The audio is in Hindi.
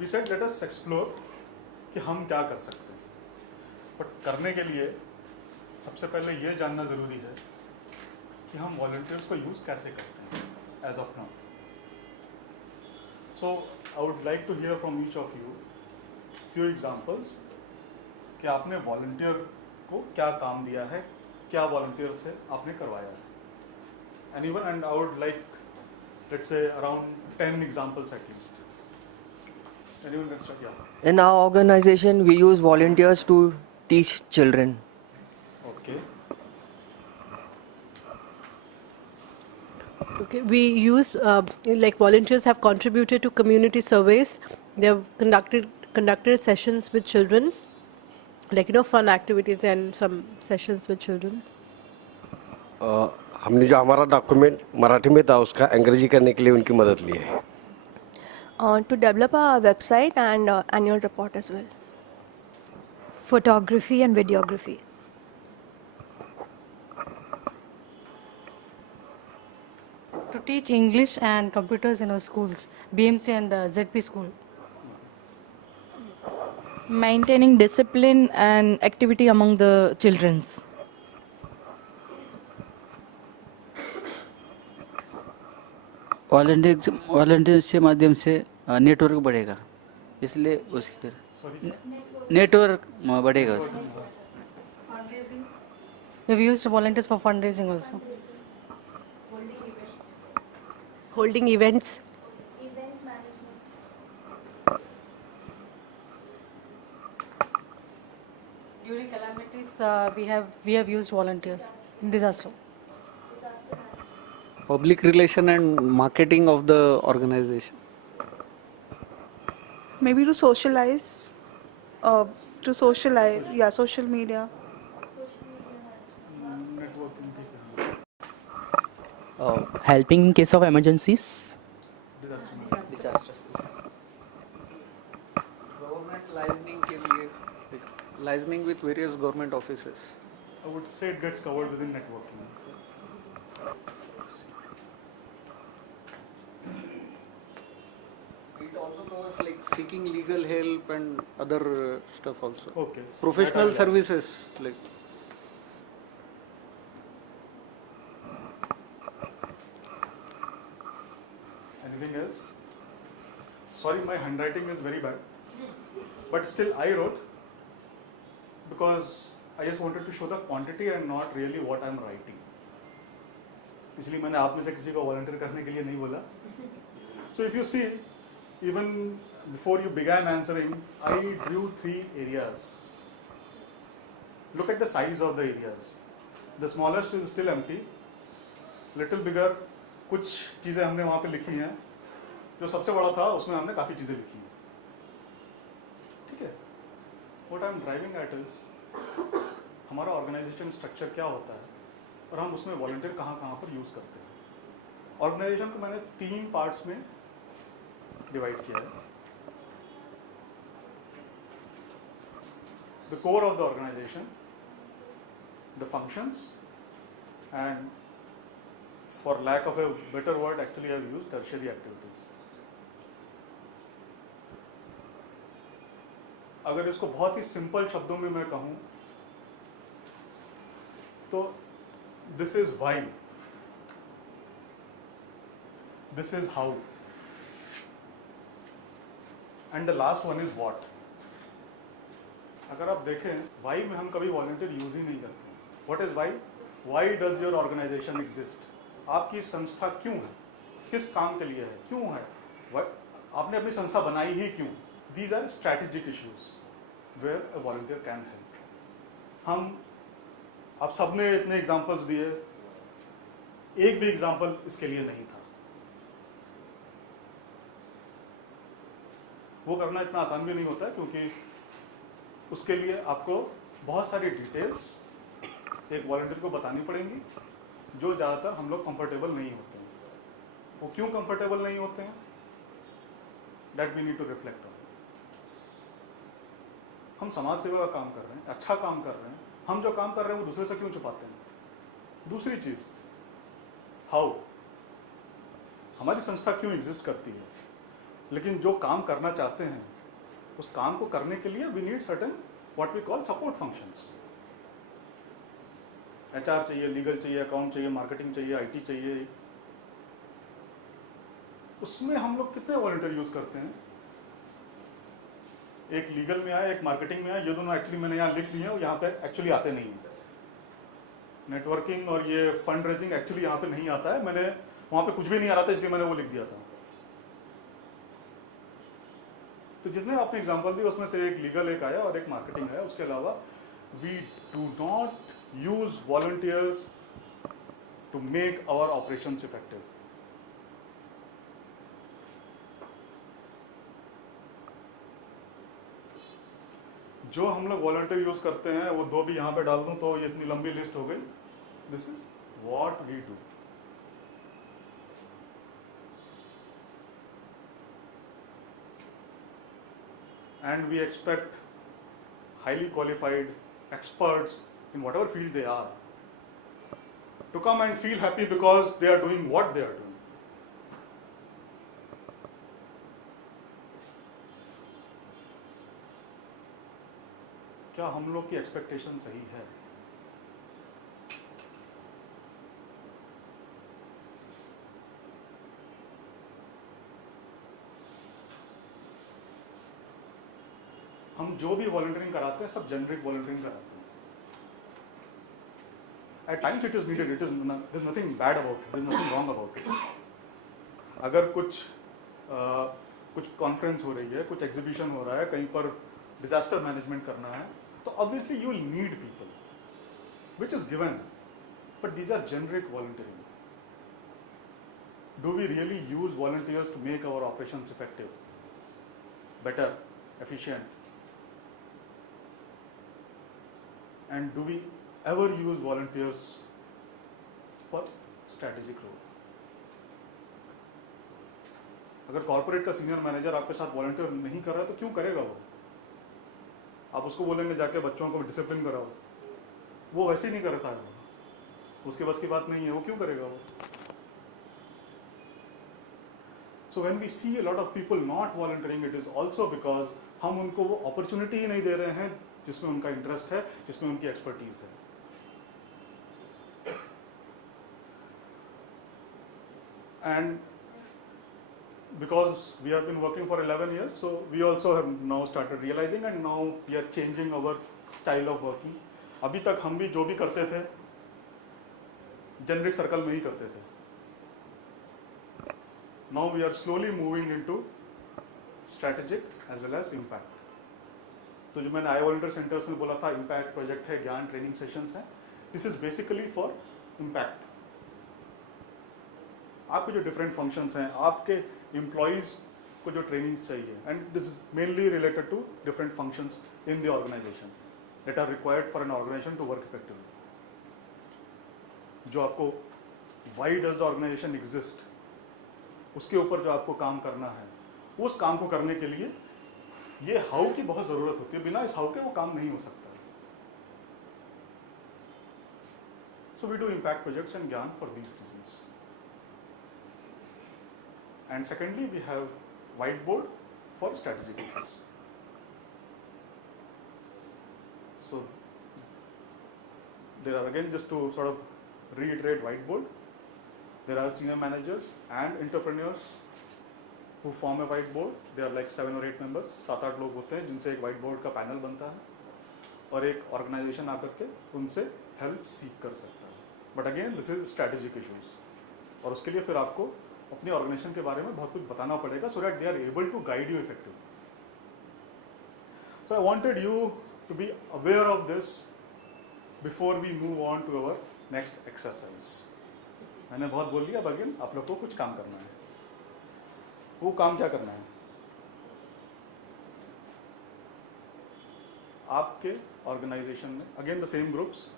We said let us explore कि हम क्या कर सकते हैं, बट करने के लिए सबसे पहले ये जानना ज़रूरी है कि हम वॉलंटियर्स को यूज़ कैसे करते हैं as of now. So I would like to hear from each of you few examples कि आपने वॉलंटियर को क्या काम दिया है, क्या वॉलंटियर से आपने करवाया है. Anyone, and I would like let's say around 10 examples at least. Anyone can start? Yeah. In our organization, we use volunteers to teach children. Okay. Okay, we use like volunteers have contributed to community surveys. They have conducted sessions with children, like fun activities and some sessions with children. हमने जो हमारा डॉक्यूमेंट मराठी में था उसका अंग्रेजी करने के लिए उनकी मदद ली है. To develop a website and annual report as well. Photography and videography. To teach English and computers in our schools, BMC and ZP school. Maintaining discipline and activity among the children. Volunteers के माध्यम से नेटवर्क बढ़ेगा, इसलिए उसके नेटवर्क बढ़ेगा उसका. We have used volunteers for fundraising also. Holding events. Event management. During calamities, we have used volunteers in disaster. Public relation and marketing of the organization. Maybe to socialize, yeah, social media. Helping in case of emergencies. Disasters. Government liaising के लिए, liaising with various government offices. I would say it gets covered within networking. It also covers like seeking legal help and other stuff also. Okay. Professional services like. Anything else? Sorry, my handwriting is very bad, but still I wrote because I just wanted to show the quantity and not really what I'm writing. इसलिए मैंने आप में से किसी को वॉलंटियर करने के लिए नहीं बोला. So if you see, even before you began answering, I drew 3 areas. Look at the size of the areas. The smallest is still empty. Little bigger, कुछ चीज़ें हमने वहाँ पे लिखी हैं. जो सबसे बड़ा था उसमें हमने काफ़ी चीज़ें लिखी हैं. ठीक है? What I'm driving at is हमारा ऑर्गेनाइजेशन स्ट्रक्चर क्या होता है और हम उसमें वॉलंटियर कहाँ पर यूज़ करते हैं. ऑर्गेनाइजेशन को मैंने 3 पार्ट्स में डिवाइड किया है. The core of the organisation, the functions, and for lack of a better word actually I have used tertiary activities. अगर इसको बहुत ही सिंपल शब्दों में मैं कहूँ तो this is why, this is how, and the last one is what. अगर आप देखें वाई में हम कभी वॉलंटियर यूज ही नहीं करते. What is why? Why does your organisation exist? आपकी संस्था क्यों है, किस काम के लिए है, क्यों है, आपने अपनी संस्था बनाई ही क्यों? These are strategic issues where a volunteer can help. आप सबने इतने एग्जाम्पल्स दिए, एक भी एग्जाम्पल इसके लिए नहीं था. वो करना इतना आसान भी नहीं होता है क्योंकि उसके लिए आपको बहुत सारी डिटेल्स एक वॉलंटियर को बतानी पड़ेंगी जो ज़्यादातर हम लोग कंफर्टेबल नहीं होते हैं. वो क्यों कंफर्टेबल नहीं होते हैं? That we need to reflect on. हम समाज सेवा का काम कर रहे हैं, अच्छा काम कर रहे हैं, हम जो काम कर रहे हैं वो दूसरे से क्यों छुपाते हैं? दूसरी चीज़, हाउ, हमारी संस्था क्यों एग्जिस्ट करती है, लेकिन जो काम करना चाहते हैं उस काम को करने के लिए we need certain what we call support functions. HR चाहिए, लीगल चाहिए, अकाउंट चाहिए, मार्केटिंग चाहिए, IT चाहिए। उसमें हम लोग कितने वॉलंटियर यूज करते हैं? एक लीगल में आया, एक मार्केटिंग में आया, ये दोनों एक्चुअली मैंने यहाँ लिख लिए हैं और यहाँ पे एक्चुअली आते नहीं हैं। नेटवर्किंग और ये फंड रेजिंग एक्चुअली यहाँ पे नहीं आता है, मैंने वहाँ पे कुछ भी नहीं आ रहा था इसलिए मैंने वो लिख दिया था। तो जितने आपने एग्जांपल दी उसमें से एक लीगल एक आया और एक मार्केटिंग आया। उसके अलावा we do not use volunteers to make our operations effective. जो हम लोग वॉलंटियर यूज करते हैं वो दो भी यहाँ पे डाल दूं तो ये इतनी लंबी लिस्ट हो गई। This is what we do. And we expect highly qualified experts in whatever field they are to come and feel happy because they are doing what they are doing. क्या हम लोग की एक्सपेक्टेशन सही है? हम जो भी वॉलंटियरिंग कराते हैं सब जेनरिक वॉलंटियरिंग कराते हैं। At times it is needed, there's nothing bad about it, there's nothing wrong about it. अगर कुछ कॉन्फ्रेंस हो रही है, कुछ एग्जीबिशन हो रहा है, कहीं पर डिजास्टर मैनेजमेंट करना है, तो obviously you will need people, which is given, but these are generic volunteering. Do we really use volunteers to make our operations effective, better, efficient? And do we ever use volunteers for strategic role? अगर कॉर्पोरेट का सीनियर मैनेजर आपके साथ वॉलंटियर नहीं कर रहा है तो क्यों करेगा वो? आप उसको बोलेंगे जाके बच्चों को डिसिप्लिन कराओ, वो वैसे ही नहीं करता है, उसके बस की बात नहीं है, वो क्यों करेगा वो? So when we see a lot of people not volunteering, it is also because हम उनको वो अपॉर्चुनिटी ही नहीं दे रहे हैं जिसमें उनका इंटरेस्ट है, जिसमें उनकी एक्सपर्टीज है। And because we have been working for 11 years, so we also have now started realizing and now we are changing our style of working. अभी तक हम भी जो भी करते थे जेनरिक सर्कल में ही करते थे। Now we are slowly moving into strategic as well as impact. तो जो मैंने आई वॉलंटियर सेंटर्स में बोला था, इम्पैक्ट प्रोजेक्ट है, ज्ञान ट्रेनिंग सेशंस हैं, this is basically for impact. आपके जो डिफरेंट फंक्शंस हैं, आपके एम्प्लॉयज को जो ट्रेनिंग्स चाहिए, and this is mainly related to different functions in the organisation that are required for an organisation to work effectively. जो आपको why does the organisation exist, उसके ऊपर जो आपको काम करना है, उस काम को करने के लिए ये हाउ की बहुत जरूरत होती है। बिना इस हाउ के वो काम नहीं हो सकता। So we do impact projects and again for these reasons. And secondly we have white board for strategic issues. So there are again, just to sort of reiterate whiteboard, there are senior managers and entrepreneurs who form a whiteboard. They are like 7 or 8 members, 7-8 लोग होते हैं जिनसे एक whiteboard का पैनल बनता है और एक ऑर्गेनाइजेशन आकर के उनसे हेल्प सीख कर सकता है। But again this is strategic issues, और उसके लिए फिर आपको अपनी ऑर्गेनाइजेशन के बारे में बहुत कुछ बताना पड़ेगा so that they are able to guide you effectively. So I wanted you to be aware of this before we move on to our next exercise. मैंने बहुत बोल लिया, अब अगेन आप लोग को कुछ काम करना है। वो काम क्या करना है? आपके ऑर्गेनाइजेशन में अगेन द सेम ग्रुप्स,